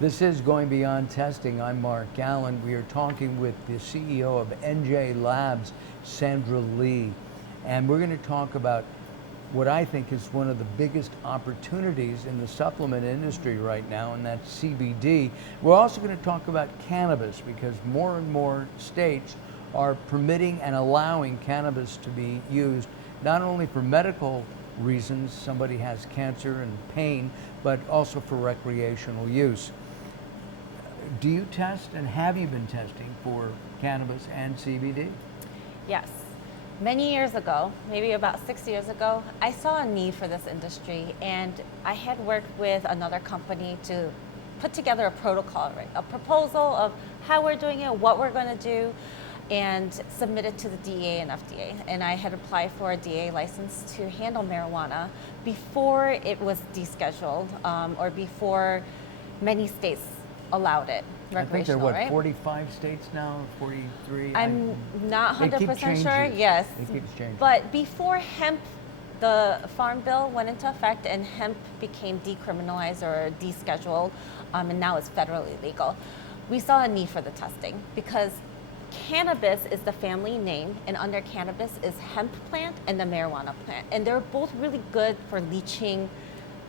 This is Going Beyond Testing. I'm Mark Gallen. We are talking with the CEO of NJ Labs, Sandra Lee. And we're going to talk about what I think is one of the biggest opportunities in the supplement industry right now, and that's CBD. We're also going to talk about cannabis because more and more states are permitting and allowing cannabis to be used not only for medical reasons, somebody has cancer and pain, but also for recreational use. Do you test, and have you been testing for cannabis and CBD? Yes. Many years ago, maybe about 6 years ago, I saw a need for this industry, and I had worked with another company to put together a protocol, right? A proposal of how we're doing it, what we're going to do, and submit it to the DEA and FDA. And I had applied for a DEA license to handle marijuana before it was descheduled, or before many states allowed it. I think there are, what, right? 45 states now, 43? I'm not It keeps 100% sure, changing. yes. It keeps changing. But before hemp, the Farm Bill went into effect and hemp became decriminalized or descheduled, and now it's federally legal, we saw a need for the testing because cannabis is the family name, and under cannabis is hemp plant and the marijuana plant. And they're both really good for leaching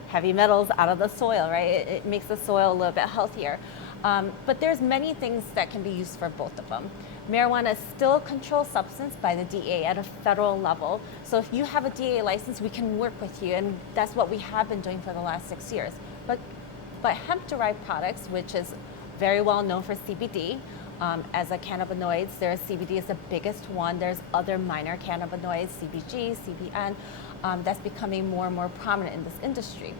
heavy metals out of the soil, right? It makes the soil a little bit healthier. But there's many things that can be used for both of them. Marijuana is still a controlled substance by the DEA at a federal level. So if you have a DEA license, we can work with you, and that's what we have been doing for the last 6 years. But hemp-derived products, which is very well known for CBD, as a cannabinoid, CBD is the biggest one. There's other minor cannabinoids, CBG, CBN, that's becoming more and more prominent in this industry.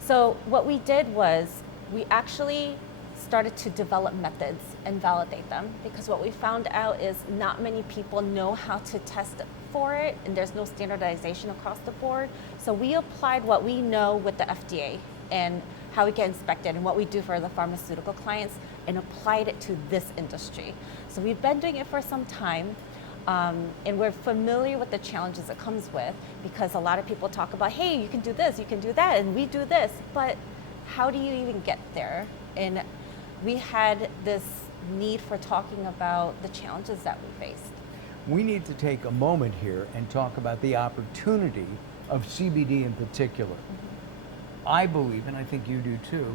So what we did was we actually started to develop methods and validate them, because what we found out is not many people know how to test for it, and there's no standardization across the board. So we applied what we know with the FDA and how we get inspected and what we do for the pharmaceutical clients and applied it to this industry. So we've been doing it for some time, and we're familiar with the challenges it comes with, because a lot of people talk about, hey, you can do this, you can do that, and we do this, but how do you even get there? And we had this need for talking about the challenges that we faced. We need to take a moment here and talk about the opportunity of CBD in particular. Mm-hmm. I believe, and I think you do too,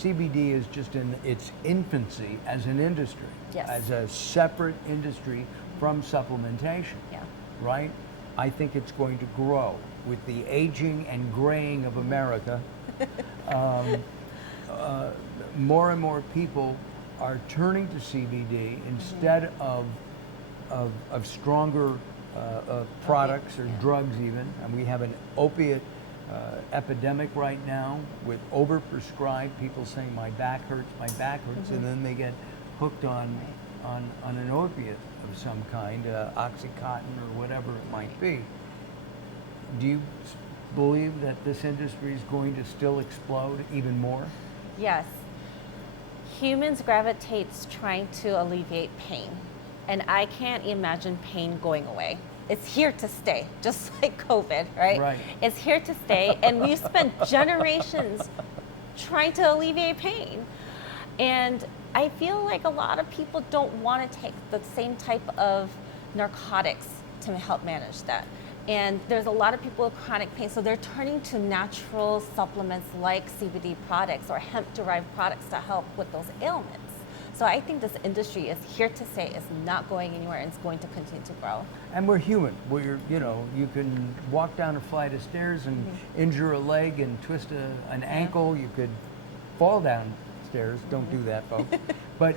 CBD is just in its infancy as an industry, yes, as a separate industry from supplementation, yeah, right? I think it's going to grow with the aging and graying of America. More and more people are turning to CBD instead of stronger products or drugs even. And we have an opiate epidemic right now with overprescribed, people saying my back hurts, and then they get hooked on an opiate of some kind, Oxycontin or whatever it might be. Do you believe that this industry is going to still explode even more? Yes. Humans gravitate trying to alleviate pain, and I can't imagine pain going away. It's here to stay, just like COVID, right? Right. It's here to stay, and we've spent generations trying to alleviate pain. And I feel like a lot of people don't want to take the same type of narcotics to help manage that. And there's a lot of people with chronic pain, so they're turning to natural supplements like CBD products or hemp-derived products to help with those ailments. So I think this industry is here to stay. It's not going anywhere, and it's going to continue to grow. And we're human. You can walk down a flight of stairs and injure a leg and twist an ankle. You could fall downstairs. Don't do that, folks. But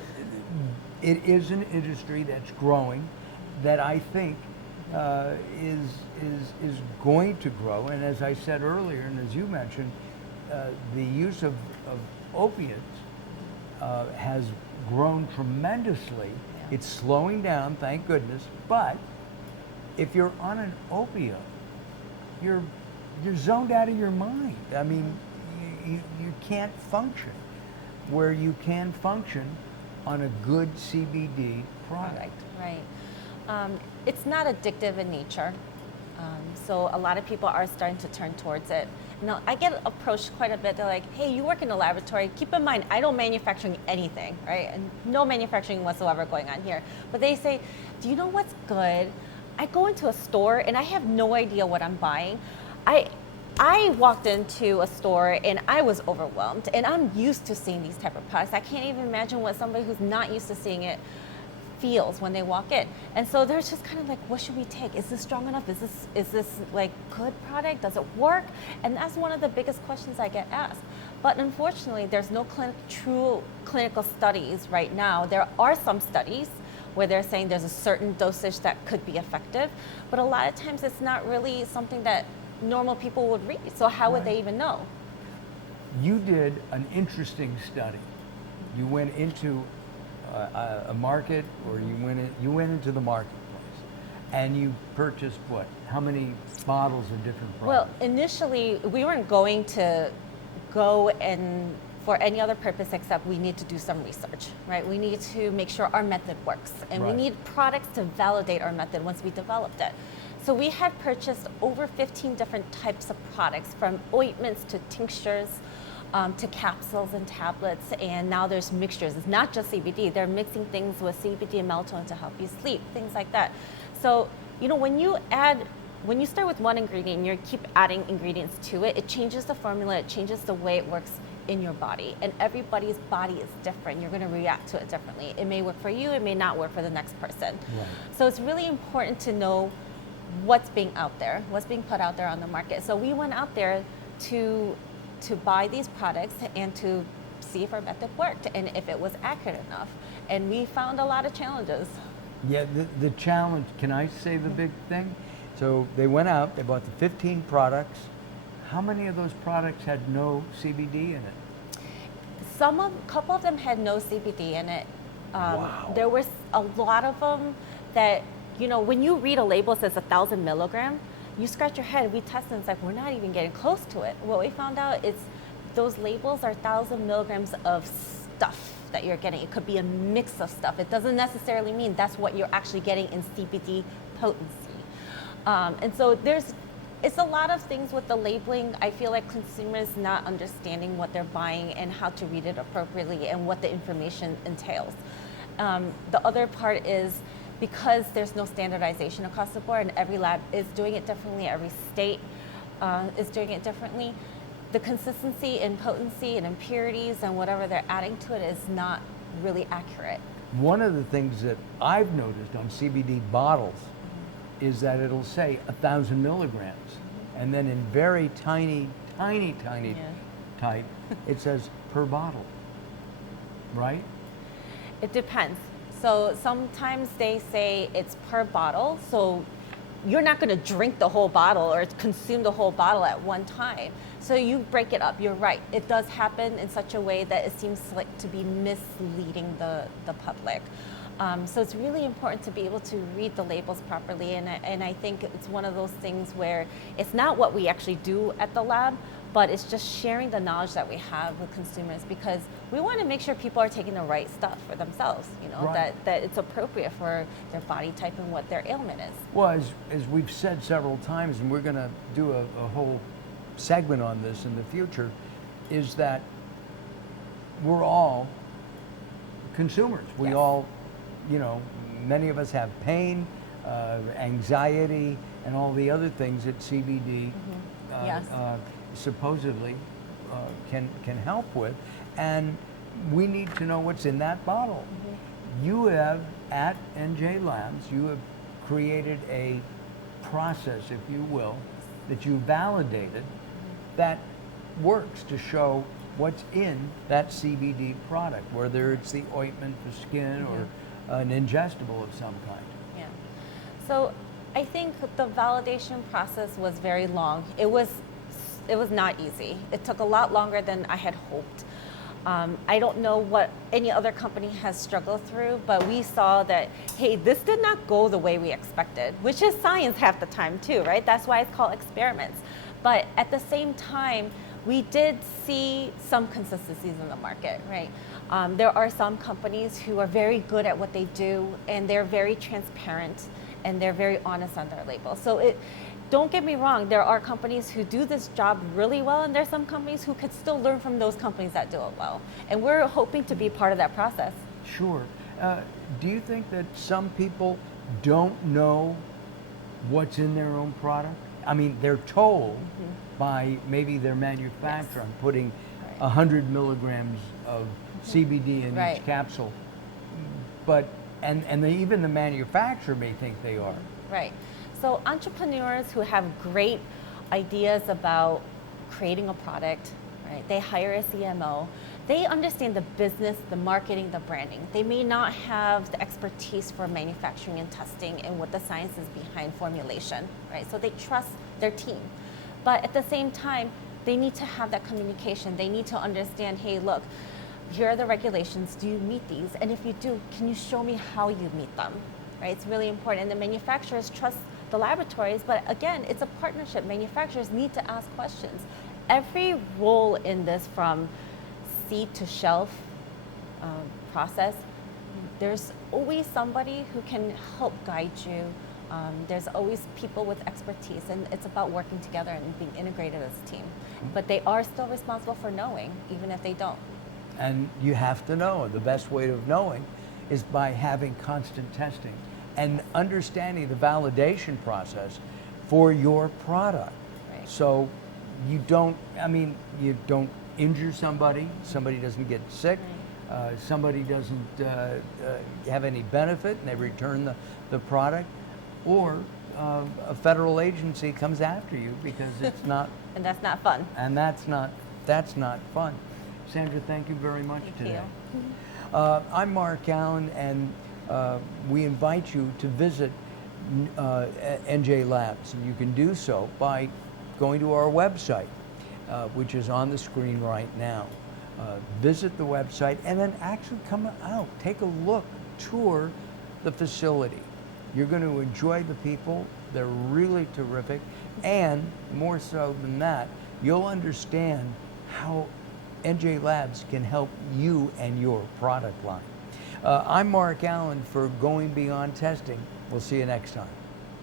it is an industry that's growing that I think is going to grow. And as I said earlier, and as you mentioned, the use of opiates has grown tremendously. Yeah. It's slowing down, thank goodness. But if you're on an opiate, you're zoned out of your mind. I mean, you can't function where you can function on a good CBD product. Right. It's not addictive in nature, so a lot of people are starting to turn towards it. No, I get approached quite a bit. They're like, hey, you work in a laboratory. Keep in mind, I don't manufacture anything, right? And no manufacturing whatsoever going on here. But they say, do you know what's good? I go into a store and I have no idea what I'm buying. I walked into a store and I was overwhelmed, and I'm used to seeing these type of products. I can't even imagine what somebody who's not used to seeing it feels when they walk in. And so they're just kind of like, what should we take? Is this strong enough? Is this like good product? Does it work? And that's one of the biggest questions I get asked. But unfortunately, there's no true clinical studies right now. There are some studies where they're saying there's a certain dosage that could be effective, but a lot of times it's not really something that normal people would read. So how would they even know? You did an interesting study. You went into a market, or you went into the marketplace, and you purchased what? How many bottles of different products? Well, initially we weren't going to go and for any other purpose except we need to do some research, right? We need to make sure our method works, and we need products to validate our method once we developed it. So we had purchased over 15 different types of products, from ointments to tinctures, to capsules and tablets, and now there's mixtures. It's not just CBD. They're mixing things with CBD and melatonin to help you sleep, things like that. So, you know, when you start with one ingredient and you keep adding ingredients to it, it changes the formula, it changes the way it works in your body. And everybody's body is different. You're gonna react to it differently. It may work for you, it may not work for the next person. Right. So it's really important to know what's being out there, what's being put out there on the market. So we went out there to buy these products and to see if our method worked and if it was accurate enough. And we found a lot of challenges. Yeah, the challenge, can I say the big thing? So they went out, they bought the 15 products. How many of those products had no CBD in it? A couple of them had no CBD in it. Wow. There was a lot of them that, you know, when you read a label that says 1,000 milligram, you scratch your head. We tested and it's like, we're not even getting close to it. What we found out is those labels are 1,000 milligrams of stuff that you're getting. It could be a mix of stuff. It doesn't necessarily mean that's what you're actually getting in CBD potency. And so it's a lot of things with the labeling. I feel like consumers not understanding what they're buying and how to read it appropriately and what the information entails. The other part is, because there's no standardization across the board and every lab is doing it differently, every state is doing it differently, the consistency and potency and impurities and whatever they're adding to it is not really accurate. One of the things that I've noticed on CBD bottles is that it'll say 1,000 milligrams, and then in very tiny type, it says per bottle, right? It depends. So sometimes they say it's per bottle, so you're not going to drink the whole bottle or consume the whole bottle at one time. So you break it up. You're right. It does happen in such a way that it seems like to be misleading the public. So it's really important to be able to read the labels properly, and I think it's one of those things where it's not what we actually do at the lab, but it's just sharing the knowledge that we have with consumers, because we want to make sure people are taking the right stuff for themselves, you know, right, that it's appropriate for their body type and what their ailment is. Well, as we've said several times, and we're going to do a whole segment on this in the future, is that we're all consumers. We all, you know, many of us have pain, anxiety, and all the other things that CBD supposedly can help with, and we need to know what's in that bottle. You have, at NJ Labs, you have created a process, if you will, that you validated that works to show what's in that CBD product, whether it's the ointment for skin or an ingestible of some kind. Yeah. So I think the validation process was very long. It was not easy. It took a lot longer than I had hoped. I don't know what any other company has struggled through, but we saw that, hey, this did not go the way we expected, which is science half the time too, right? That's why it's called experiments. But at the same time, we did see some consistencies in the market, right? There are some companies who are very good at what they do, and they're very transparent, and they're very honest on their label. So don't get me wrong, there are companies who do this job really well, and there's some companies who could still learn from those companies that do it well. And we're hoping to be part of that process. Sure. Do you think that some people don't know what's in their own product? I mean, they're told by maybe their manufacturer, I'm putting 100 milligrams of CBD in each capsule, but even the manufacturer may think they are. Right. So entrepreneurs who have great ideas about creating a product, right? They hire a CMO. They understand the business, the marketing, the branding. They may not have the expertise for manufacturing and testing and what the science is behind formulation, right? So they trust their team. But at the same time, they need to have that communication. They need to understand, hey, look, here are the regulations. Do you meet these? And if you do, can you show me how you meet them? Right? It's really important. And the manufacturers trust the laboratories, but again, it's a partnership. Manufacturers need to ask questions. Every role in this, from seed to shelf process, there's always somebody who can help guide you. There's always people with expertise, and it's about working together and being integrated as a team. But they are still responsible for knowing, even if they don't. And you have to know. The best way of knowing is by having constant testing and understanding the validation process for your product. Right. So you don't injure somebody doesn't get sick, somebody doesn't have any benefit and they return the product, or a federal agency comes after you because it's not. And that's not fun. And that's not fun. Sandra, thank you very much today. I'm Mark Allen, and we invite you to visit NJ Labs. And you can do so by going to our website, which is on the screen right now. Visit the website and then actually come out, take a look, tour the facility. You're going to enjoy the people. They're really terrific. And more so than that, you'll understand how NJ Labs can help you and your product line. I'm Mark Allen for Going Beyond Testing. We'll see you next time.